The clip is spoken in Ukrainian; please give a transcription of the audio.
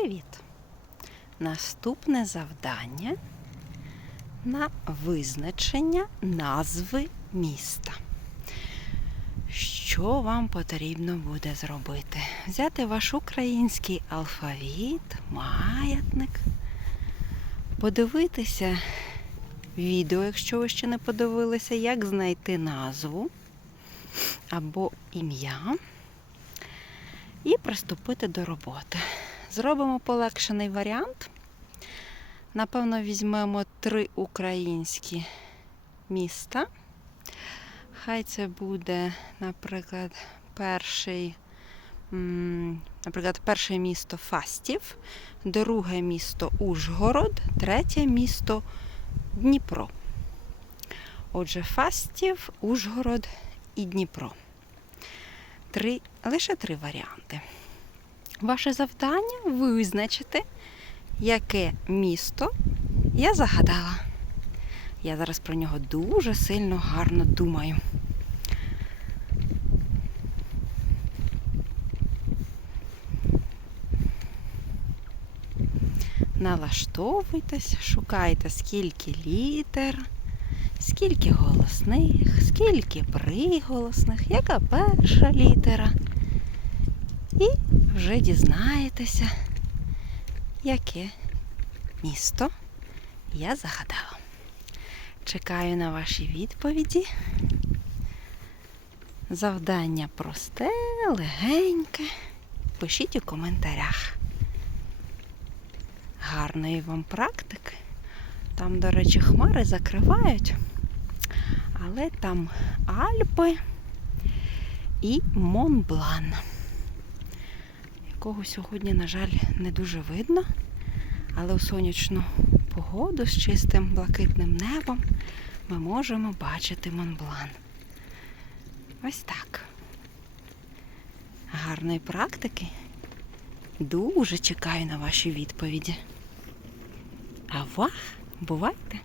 Привіт! Наступне завдання на визначення назви міста. Що вам потрібно буде зробити? Взяти ваш український алфавіт, маятник, подивитися відео, якщо ви ще не подивилися, як знайти назву або ім'я і приступити до роботи. Зробимо полегшений варіант. Напевно, візьмемо три українські міста. Хай це буде, наприклад, перший, наприклад, перше місто Фастів, друге місто Ужгород, третє місто Дніпро. Отже, Фастів, Ужгород і Дніпро. Три, лише три варіанти. Ваше завдання визначити, яке місто я загадала. Я зараз про нього дуже сильно гарно думаю. Налаштовуйтесь, шукайте, скільки літер, скільки голосних, скільки приголосних, яка перша літера. І вже дізнаєтеся, яке місто я загадала. Чекаю на ваші відповіді. Завдання просте, легеньке. Пишіть у коментарях. Гарної вам практики. Там, до речі, хмари закривають, але там Альпи і Монблан якого сьогодні, на жаль, не дуже видно. Але у сонячну погоду з чистим блакитним небом ми можемо бачити Монблан. Ось так. Гарної практики. Дуже чекаю на ваші відповіді. А ва, бувайте!